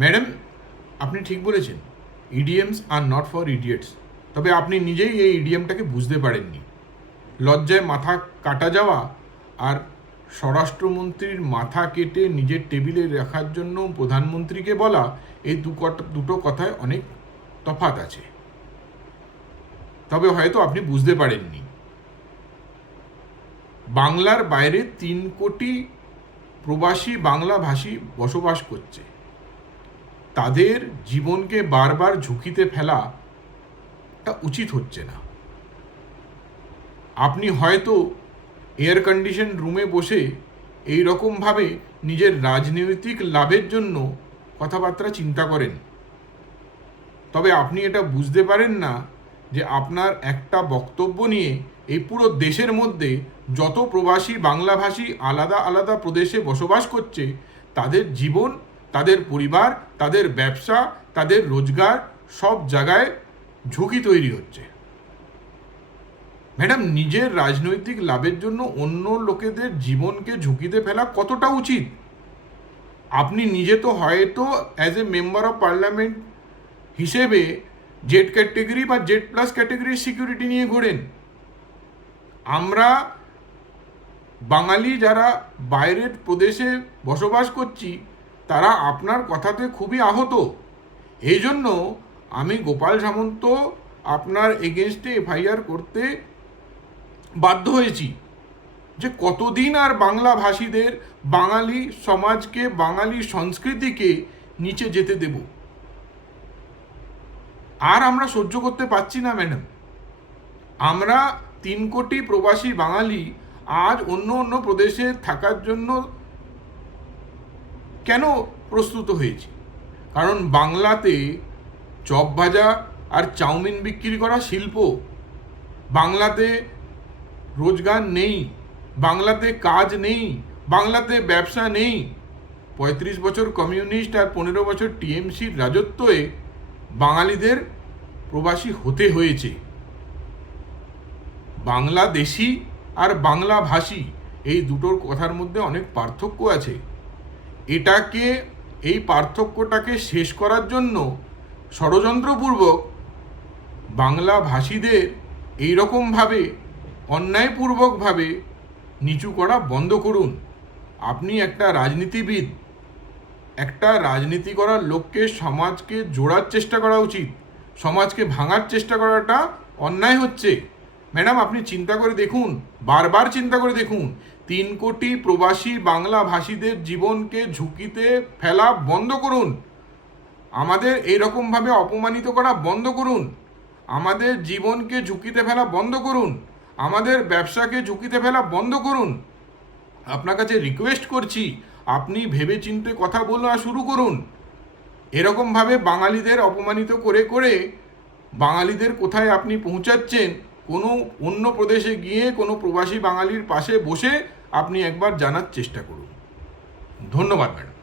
Madam, আপনি ঠিক বলেছেন, EDMs are not for idiots. তবে আপনি নিজেই এই ইডিএমটাকে বুঝতে পারেননি। লজ্জায় মাথা কাটা যাওয়া আর স্বরাষ্ট্রমন্ত্রীর মাথা কেটে নিজের টেবিলে রাখার জন্য প্রধানমন্ত্রীকে বলা, এই দুটো কথায় অনেক তফাৎ আছে। তবে হয়তো আপনি বুঝতে পারেননি, বাংলার বাইরে 3 কোটি প্রবাসী বাংলাভাষী বসবাস করছে। তাদের জীবনকে বারবার ঝুঁকিতে ফেলাটা উচিত হচ্ছে না। আপনি হয়তো এয়ার কন্ডিশন রুমে বসে এই রকমভাবে নিজের রাজনৈতিক লাভের জন্য কথাবার্তা চিন্তা করেন, তবে আপনি এটা বুঝতে পারেন না যে আপনার একটা বক্তব্য নিয়ে এই পুরো দেশের মধ্যে যত প্রবাসী বাংলাভাষী আলাদা আলাদা প্রদেশে বসবাস করছে, তাদের জীবন, তাদের পরিবার, তাদের ব্যবসা, তাদের রোজগার সব জায়গায় ঝুঁকি তৈরি হচ্ছে। ম্যাডাম, নিজের রাজনৈতিক লাভের জন্য অন্য লোকেদের জীবনকে ঝুঁকিতে ফেলা কতটা উচিত? আপনি নিজে তো হয়তো as a member of parliament হিসেবে জেড ক্যাটেগরি বা জেড প্লাস ক্যাটেগরির সিকিউরিটি নিয়ে ঘোরেন। আমরা বাঙালি যারা বাইরের প্রদেশে বসবাস করছি, তারা আপনার কথাতে খুবই আহত। এই জন্য আমি গোপাল সামন্ত আপনার এগেনস্টে এফআইআর করতে বাধ্য হয়েছি যে কতদিন আর বাংলা ভাষীদের, বাঙালি সমাজকে, বাঙালি সংস্কৃতিকে নিচে যেতে দেব। আর আমরা সহ্য করতে পারছি না ম্যাডাম। আমরা 3 কোটি প্রবাসী বাঙালি আজ অন্য অন্য প্রদেশে থাকার জন্য কেন প্রস্তুত হয়েছি? কারণ বাংলাতে চপ ভাজা আর চাউমিন বিক্রি করা শিল্প, বাংলাতে রোজগার নেই, বাংলাতে কাজ নেই, বাংলাতে ব্যবসা নেই। 35 বছর কমিউনিস্ট আর 15 বছর টিএমসির রাজত্বে বাঙালিদের প্রবাসী হতে হয়েছে। বাংলাদেশি আর বাংলাভাষী এই দুটোর কথার মধ্যে অনেক পার্থক্য আছে। এই পার্থক্যটাকে শেষ করার জন্য ষড়যন্ত্রপূর্বক বাংলাভাষীদের এইরকমভাবে অন্যায়পূর্বকভাবে নিচু করা বন্ধ করুন। আপনি একটা রাজনীতিবিদ, একটা রাজনীতি করার লোককে সমাজকে জোড়ার চেষ্টা করা উচিত। সমাজকে ভাঙার চেষ্টা করাটা অন্যায় হচ্ছে। ম্যাডাম, আপনি চিন্তা করে দেখুন, বারবার চিন্তা করে দেখুন, 3 কোটি প্রবাসী বাংলা ভাষীদের জীবনকে ঝুঁকিতে ফেলা বন্ধ করুন। আমাদের এইরকমভাবে অপমানিত করা বন্ধ করুন। আমাদের জীবনকে ঝুঁকিতে ফেলা বন্ধ করুন। আমাদের ব্যবসাকে ঝুঁকিতে ফেলা বন্ধ করুন। আপনার কাছে রিকোয়েস্ট করছি, আপনি ভেবে চিন্তে কথা বলা শুরু করুন। এরকমভাবে বাঙালিদের অপমানিত করে করে বাঙালিদের কোথায় আপনি পৌঁছাচ্ছেন, কোনো অন্য প্রদেশে গিয়ে কোনো প্রবাসী বাঙালির পাশে বসে আপনি একবার জানার চেষ্টা করুন। ধন্যবাদ ম্যাডাম।